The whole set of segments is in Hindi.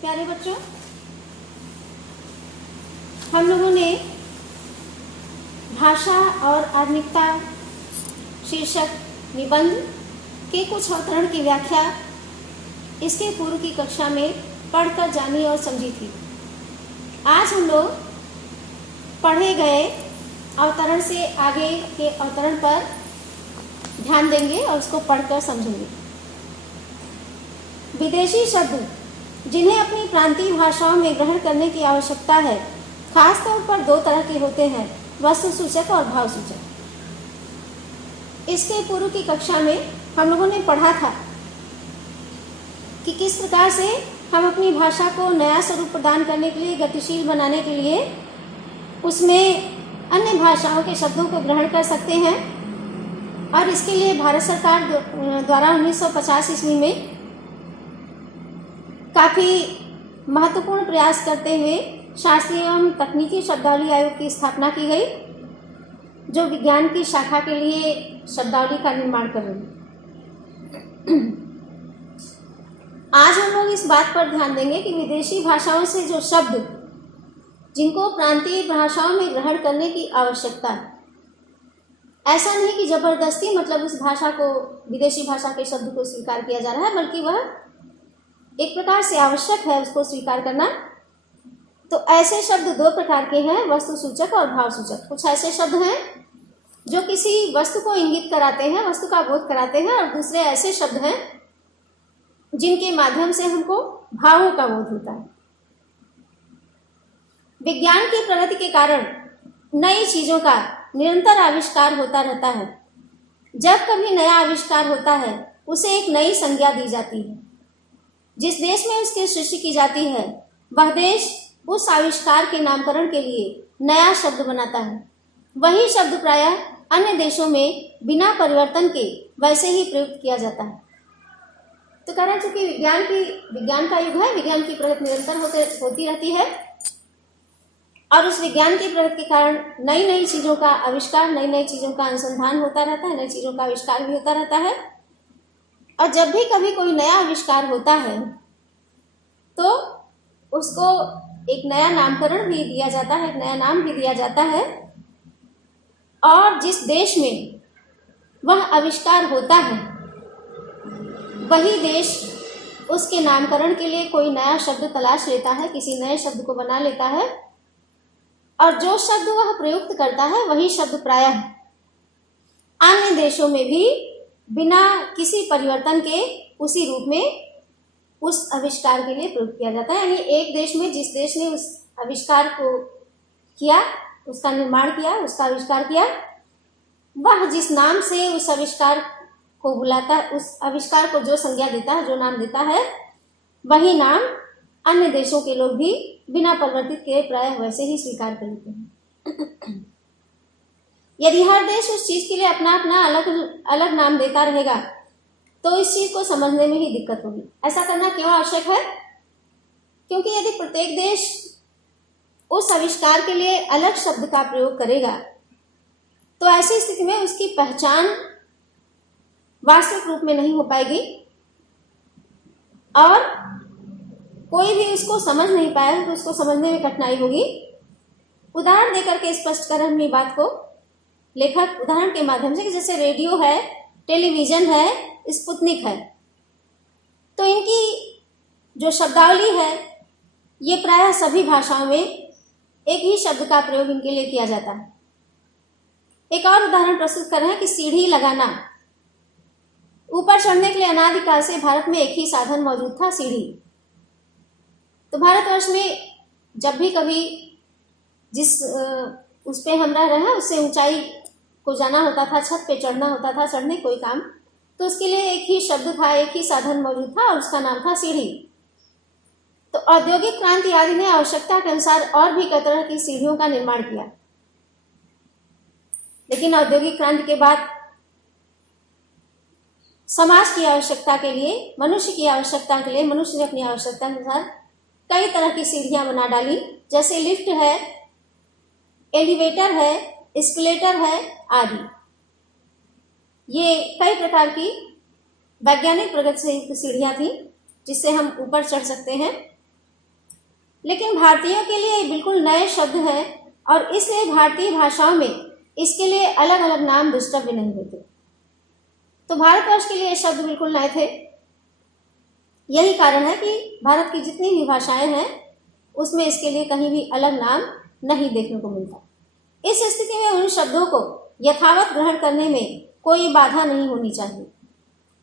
प्यारे बच्चों, हम लोगों ने भाषा और आधुनिकता शीर्षक निबंध के कुछ अवतरण की व्याख्या इसके पूर्व की कक्षा में पढ़कर जानी और समझी थी। आज हम लोग पढ़े गए अवतरण से आगे के अवतरण पर ध्यान देंगे और उसको पढ़कर समझेंगे। विदेशी शब्द जिन्हें अपनी प्रांतीय भाषाओं में ग्रहण करने की आवश्यकता है, खास तौर पर दो तरह के होते हैं, वस्तु सूचक और भाव सूचक। इसके पूर्व की कक्षा में हम लोगों ने पढ़ा था कि किस प्रकार से हम अपनी भाषा को नया स्वरूप प्रदान करने के लिए, गतिशील बनाने के लिए उसमें अन्य भाषाओं के शब्दों को ग्रहण कर सकते हैं। और इसके लिए भारत सरकार द्वारा 1950 ईस्वी में काफ़ी महत्वपूर्ण प्रयास करते हुए शास्त्रीय एवं तकनीकी शब्दावली आयोग की स्थापना की गई, जो विज्ञान की शाखा के लिए शब्दावली का निर्माण कर रही है। आज हम लोग इस बात पर ध्यान देंगे कि विदेशी भाषाओं से जो शब्द जिनको प्रांतीय भाषाओं में ग्रहण करने की आवश्यकता है, ऐसा नहीं कि जबरदस्ती मतलब उस भाषा को, विदेशी भाषा के शब्द को स्वीकार किया जा रहा है, बल्कि वह एक प्रकार से आवश्यक है उसको स्वीकार करना। तो ऐसे शब्द दो प्रकार के हैं, वस्तु सूचक और भाव सूचक। कुछ ऐसे शब्द हैं जो किसी वस्तु को इंगित कराते हैं, वस्तु का बोध कराते हैं, और दूसरे ऐसे शब्द हैं जिनके माध्यम से हमको भावों का बोध होता है। विज्ञान की प्रगति के कारण नई चीजों का निरंतर आविष्कार होता रहता है। जब कभी नया आविष्कार होता है, उसे एक नई संज्ञा दी जाती है। जिस देश में उसकी सृष्टि की जाती है, वह देश उस आविष्कार के नामकरण के लिए नया शब्द बनाता है। वही शब्द प्रायः अन्य देशों में बिना परिवर्तन के वैसे ही प्रयुक्त किया जाता है। तो कह रहे हैं, चूंकि विज्ञान का युग है, विज्ञान की प्रगति निरंतर होती रहती है, और उस विज्ञान की प्रगति के कारण नई नई चीजों का आविष्कार, नई नई चीजों का अनुसंधान होता रहता है, नई चीजों का आविष्कार भी होता रहता है। और जब भी कभी कोई नया आविष्कार होता है तो उसको एक नया नामकरण भी दिया जाता है, एक नया नाम भी दिया जाता है। और जिस देश में वह आविष्कार होता है, वही देश उसके नामकरण के लिए कोई नया शब्द तलाश लेता है, किसी नए शब्द को बना लेता है, और जो शब्द वह प्रयुक्त करता है, वही शब्द प्रायः अन्य देशों में भी बिना किसी परिवर्तन के उसी रूप में उस आविष्कार के लिए प्रयुक्त किया जाता है। यानी एक देश में, जिस देश ने उस आविष्कार को किया, उसका निर्माण किया, उसका आविष्कार किया, वह जिस नाम से उस आविष्कार को बुलाता है, उस आविष्कार को जो संज्ञा देता है, जो नाम देता है, वही नाम अन्य देशों के लोग भी बिना परिवर्तित किए प्रायः वैसे ही स्वीकार कर लेते हैं। यदि हर देश उस चीज के लिए अपना अपना अलग अलग नाम देता रहेगा, तो इस चीज को समझने में ही दिक्कत होगी। ऐसा करना क्यों आवश्यक है? क्योंकि यदि प्रत्येक देश उस आविष्कार के लिए अलग शब्द का प्रयोग करेगा, तो ऐसी स्थिति में उसकी पहचान वास्तविक रूप में नहीं हो पाएगी, और कोई भी उसको समझ नहीं पाएगा, तो उसको समझने में कठिनाई होगी। उदाहरण देकर के स्पष्ट करें हम ये बात को, लेखक उदाहरण के माध्यम से, कि जैसे रेडियो है, टेलीविजन है, स्पुतनिक है, तो इनकी जो शब्दावली है, ये प्रायः सभी भाषाओं में एक ही शब्द का प्रयोग इनके लिए किया जाता है। एक और उदाहरण प्रस्तुत कर रहे हैं कि सीढ़ी लगाना। ऊपर चढ़ने के लिए अनादिकाल से भारत में एक ही साधन मौजूद था, सीढ़ी। तो भारतवर्ष में जब भी कभी जिस उस पे हम रह रहे हैं, उससे ऊंचाई को जाना होता था, छत पे चढ़ना होता था, चढ़ने कोई काम, तो उसके लिए एक ही शब्द था, एक ही साधन मौजूद था, और उसका नाम था सीढ़ी। तो औद्योगिक क्रांति आदि ने आवश्यकता के अनुसार और भी कई तरह की सीढ़ियों का निर्माण किया। लेकिन औद्योगिक क्रांति के बाद समाज की आवश्यकता के लिए, मनुष्य की आवश्यकता के लिए, मनुष्य ने अपनी आवश्यकता के अनुसार कई तरह की सीढ़ियां बना डाली। जैसे लिफ्ट है, एलिवेटर है, एस्केलेटर है आदि। ये कई प्रकार की वैज्ञानिक प्रगति से युक्त सीढ़ियां थी, जिससे हम ऊपर चढ़ सकते हैं। लेकिन भारतीयों के लिए बिल्कुल नए शब्द हैं और इसलिए भारतीय भाषाओं में इसके लिए अलग अलग नाम द्रष्टव्य नहीं होते। तो भारतवर्ष के लिए ये शब्द बिल्कुल नए थे। यही कारण है कि भारत की जितनी भी भाषाएं हैं उसमें इसके लिए कहीं भी अलग नाम नहीं देखने को मिलता। इस स्थिति में उन शब्दों को यथावत ग्रहण करने में कोई बाधा नहीं होनी चाहिए।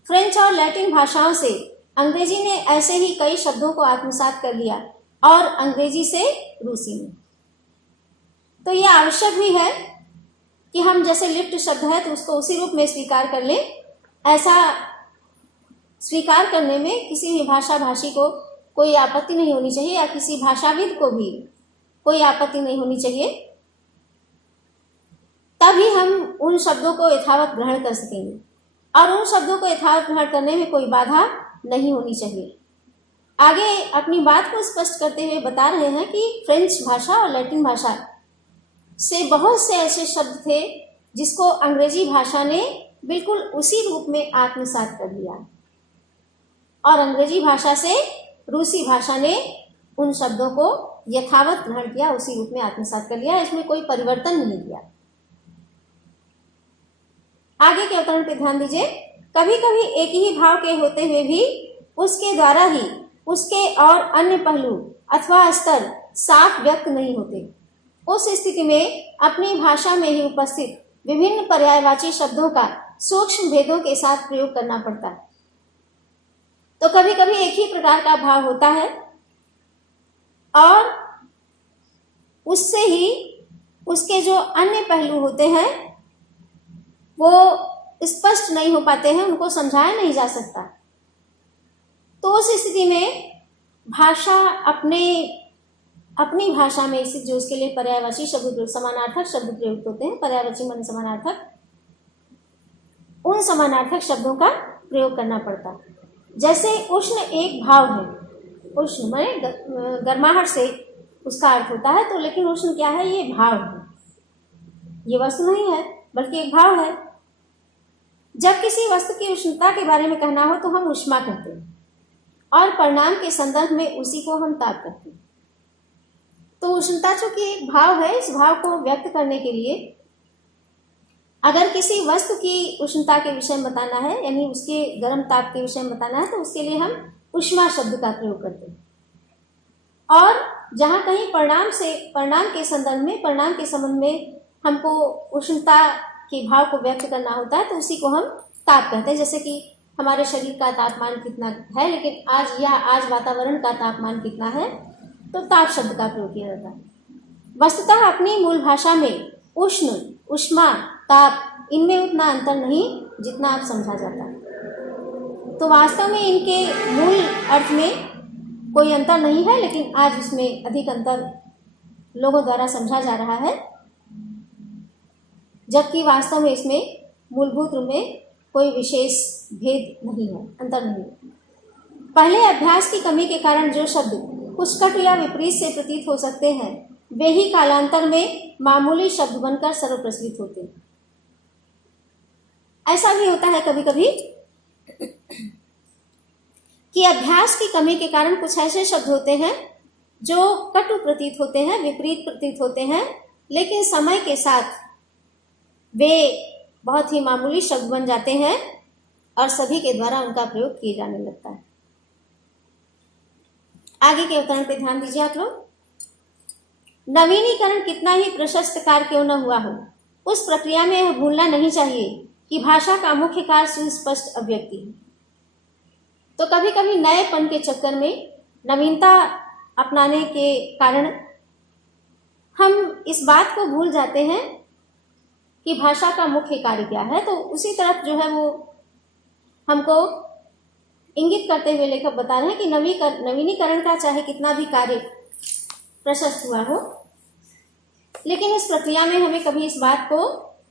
फ्रेंच और लैटिन भाषाओं से अंग्रेजी ने ऐसे ही कई शब्दों को आत्मसात कर लिया और अंग्रेजी से रूसी में। तो यह आवश्यक भी है कि हम जैसे लिफ्ट शब्द है तो उसको उसी रूप में स्वीकार कर लें। ऐसा स्वीकार करने में किसी भी भाषा भाषी को कोई आपत्ति नहीं होनी चाहिए या किसी भाषाविद को भी कोई आपत्ति नहीं होनी चाहिए। तभी हम उन शब्दों को यथावत ग्रहण कर सकेंगे और उन शब्दों को यथावत ग्रहण करने में कोई बाधा नहीं होनी चाहिए। आगे अपनी बात को स्पष्ट करते हुए बता रहे हैं कि फ्रेंच भाषा और लैटिन भाषा से बहुत से ऐसे शब्द थे जिसको अंग्रेजी भाषा ने बिल्कुल उसी रूप में आत्मसात कर लिया और अंग्रेजी भाषा से रूसी भाषा ने उन शब्दों को यथावत ग्रहण किया, उसी रूप में आत्मसात कर लिया। इसमें कोई परिवर्तन नहीं किया। आगे के अवतरण पे ध्यान दीजिए। कभी कभी एक ही भाव के होते हुए भी उसके द्वारा ही उसके और अन्य पहलू अथवा स्तर साफ व्यक्त नहीं होते। उस स्थिति में अपनी भाषा में ही उपस्थित विभिन्न पर्यायवाची शब्दों का सूक्ष्म भेदों के साथ प्रयोग करना पड़ता है। तो कभी कभी एक ही प्रकार का भाव होता है और उससे ही उसके जो अन्य पहलू होते हैं वो स्पष्ट नहीं हो पाते हैं, उनको समझाया नहीं जा सकता। तो उस स्थिति में भाषा अपनी भाषा में स्थित जो उसके लिए पर्यायवाची शब्द समानार्थक शब्द प्रयुक्त होते हैं, पर्यायवाची माने समानार्थक, उन समानार्थक शब्दों का प्रयोग करना पड़ता है। जैसे उष्ण एक भाव है, उष्ण माने गर्माहट से उसका अर्थ होता है, तो लेकिन उष्ण क्या है? ये भाव है, ये वस्तु नहीं है बल्कि एक भाव है। जब किसी वस्तु की उष्णता के बारे में कहना हो तो हम ऊष्मा कहते हैं और परिणाम के संदर्भ में उसी को हम ताप कहते हैं। तो उष्णता चूंकि एक भाव है, इस भाव को व्यक्त करने के लिए अगर किसी वस्तु की उष्णता के विषय में बताना है, यानी उसके गर्म ताप के विषय में बताना है, तो उसके लिए हम ऊष्मा शब्द का प्रयोग करते हैं। और जहाँ कहीं परिणाम के संदर्भ में, परिणाम के संबंध में हमको उष्णता के भाव को व्यक्त करना होता है तो उसी को हम ताप कहते हैं। जैसे कि हमारे शरीर का तापमान कितना है, लेकिन आज वातावरण का तापमान कितना है, तो ताप शब्द का प्रयोग किया जाता है। वस्तुतः अपनी मूल भाषा में उष्ण, ऊष्मा, ताप इनमें उतना अंतर नहीं जितना आप समझा जाता है। तो वास्तव में इनके मूल अर्थ में कोई अंतर नहीं है, लेकिन आज इसमें अधिक अंतर लोगों द्वारा समझा जा रहा है, जबकि वास्तव में इसमें मूलभूत रूप में कोई विशेष भेद नहीं है, अंतर नहीं है। पहले अभ्यास की कमी के कारण जो शब्द कुछ कटु या विपरीत से प्रतीत हो सकते हैं, वे ही कालांतर में मामूली शब्द बनकर सर्वप्रचलित होते हैं। ऐसा भी होता है कभी कभी कि अभ्यास की कमी के कारण कुछ ऐसे शब्द होते हैं जो कटु प्रतीत होते हैं, विपरीत प्रतीत होते हैं, लेकिन समय के साथ वे बहुत ही मामूली शब्द बन जाते हैं और सभी के द्वारा उनका प्रयोग किए जाने लगता है। आगे के उदाहरण पे ध्यान दीजिए आप लोग। नवीनीकरण कितना ही प्रशस्त कार्य क्यों न हुआ हो, उस प्रक्रिया में यह भूलना नहीं चाहिए कि भाषा का मुख्य कार्य सुस्पष्ट अभिव्यक्ति है। तो कभी कभी नएपन के चक्कर में, नवीनता अपनाने के कारण हम इस बात को भूल जाते हैं कि भाषा का मुख्य कार्य क्या है। तो उसी तरफ जो है वो हमको इंगित करते हुए लेखक बता रहे हैं कि नवीनीकरण का चाहे कितना भी कार्य प्रशस्त हुआ हो, लेकिन इस प्रक्रिया में हमें कभी इस बात को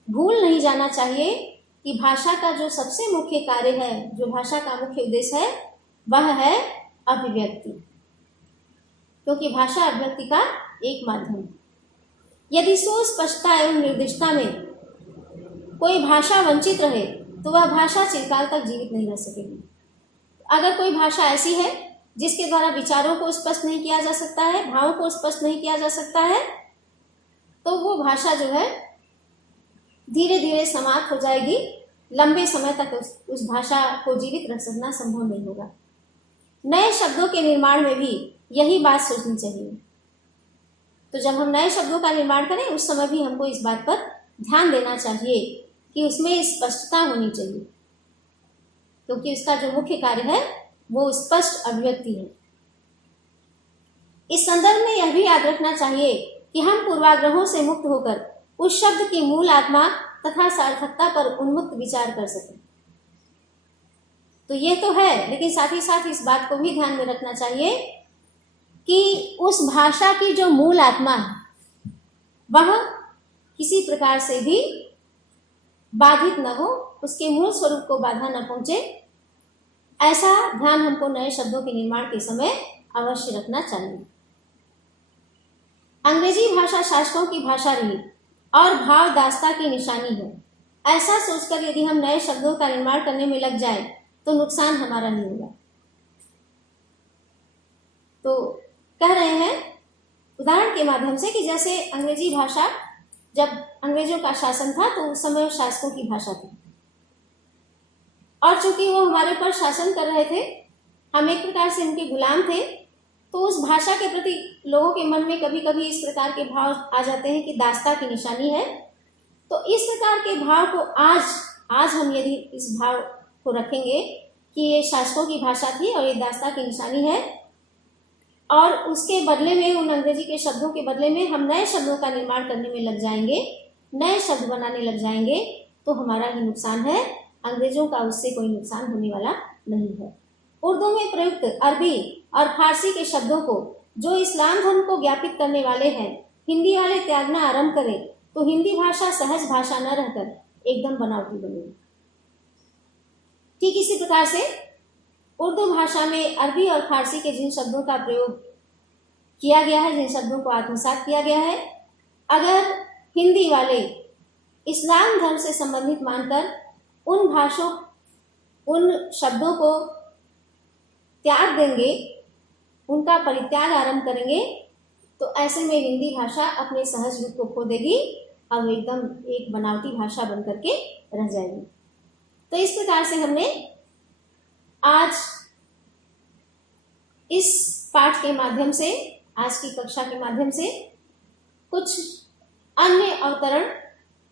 भूल नहीं जाना चाहिए कि भाषा का जो सबसे मुख्य कार्य है, जो भाषा का मुख्य उद्देश्य है, वह है अभिव्यक्ति, क्योंकि भाषा अभिव्यक्ति का एक माध्यम है। यदि सुस्पष्टता एवं निर्दिष्टता में कोई भाषा वंचित रहे तो वह भाषा चिरकाल तक जीवित नहीं रह सकेगी। अगर कोई भाषा ऐसी है जिसके द्वारा विचारों को स्पष्ट नहीं किया जा सकता है, भावों को स्पष्ट नहीं किया जा सकता है, तो वो भाषा जो है धीरे धीरे समाप्त हो जाएगी। लंबे समय तक उस भाषा को जीवित रख सकना संभव नहीं होगा। नए शब्दों के निर्माण में भी यही बात सोचनी चाहिए। तो जब हम नए शब्दों का निर्माण करें उस समय भी हमको इस बात पर ध्यान देना चाहिए कि उसमें स्पष्टता होनी चाहिए, क्योंकि उसका जो मुख्य कार्य है वो स्पष्ट अभिव्यक्ति है। इस संदर्भ में यह भी याद रखना चाहिए कि हम पूर्वाग्रहों से मुक्त होकर उस शब्द की मूल आत्मा तथा सार्थकता पर उन्मुक्त विचार कर सकें। तो ये तो है, लेकिन साथ ही साथ इस बात को भी ध्यान में रखना चाहिए कि उस भाषा की जो मूल आत्मा है वह किसी प्रकार से भी बाधित न हो, उसके मूल स्वरूप को बाधा न पहुंचे, ऐसा ध्यान हमको नए शब्दों के निर्माण के समय अवश्य रखना चाहिए। अंग्रेजी भाषा शासकों की भाषा रही और भाव दास्ता की निशानी है, ऐसा सोचकर यदि हम नए शब्दों का निर्माण करने में लग जाए तो नुकसान हमारा नहीं होगा। तो कह रहे हैं उदाहरण के माध्यम से कि जैसे अंग्रेजी भाषा जब अंग्रेजों का शासन था तो उस समय शासकों की भाषा थी, और चूंकि वो हमारे ऊपर शासन कर रहे थे, हम एक प्रकार से उनके गुलाम थे, तो उस भाषा के प्रति लोगों के मन में कभी कभी इस प्रकार के भाव आ जाते हैं कि दास्ता की निशानी है। तो इस प्रकार के भाव को आज हम यदि इस भाव को रखेंगे कि ये शासकों की भाषा थी और ये दास्ता की निशानी है, और उसके बदले में उन अंग्रेजी के शब्दों के बदले में हम नए शब्दों का निर्माण करने में लग जाएंगे, नए शब्द बनाने लग जाएंगे, तो हमारा ही नुकसान है, अंग्रेजों का उससे कोई नुकसान होने वाला नहीं है। उर्दू में प्रयुक्त अरबी और फारसी के शब्दों को जो इस्लाम धर्म को ज्ञापित करने वाले हैं, हिंदी वाले त्यागना आरंभ करें तो हिंदी भाषा सहज भाषा न रहकर एकदम बनावटी बनेगी। ठीक इसी प्रकार से उर्दू भाषा में अरबी और फारसी के जिन शब्दों का प्रयोग किया गया है, जिन शब्दों को आत्मसात किया गया है, अगर हिंदी वाले इस्लाम धर्म से संबंधित मानकर उन शब्दों को त्याग देंगे, उनका परित्याग आरंभ करेंगे, तो ऐसे में हिंदी भाषा अपने सहज रूप को खो देगी और एकदम एक बनावटी भाषा बन करके रह जाएगी। तो इस प्रकार से हमने आज इस पाठ के माध्यम से, आज की कक्षा के माध्यम से कुछ अन्य अवतरण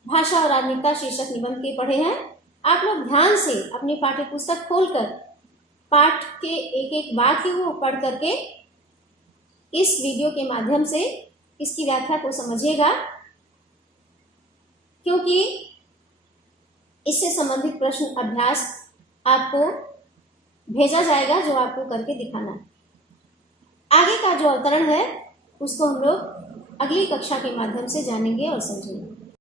भाषा और आधुनिकता शीर्षक निबंध के पढ़े हैं। आप लोग ध्यान से अपनी पाठ्य पुस्तक खोलकर पाठ के एक एक वाक्य को पढ़ करके इस वीडियो के माध्यम से इसकी व्याख्या को समझिएगा, क्योंकि इससे संबंधित प्रश्न अभ्यास आपको भेजा जाएगा जो आपको करके दिखाना है। आगे का जो अवतरण है उसको हम लोग अगली कक्षा के माध्यम से जानेंगे और समझेंगे।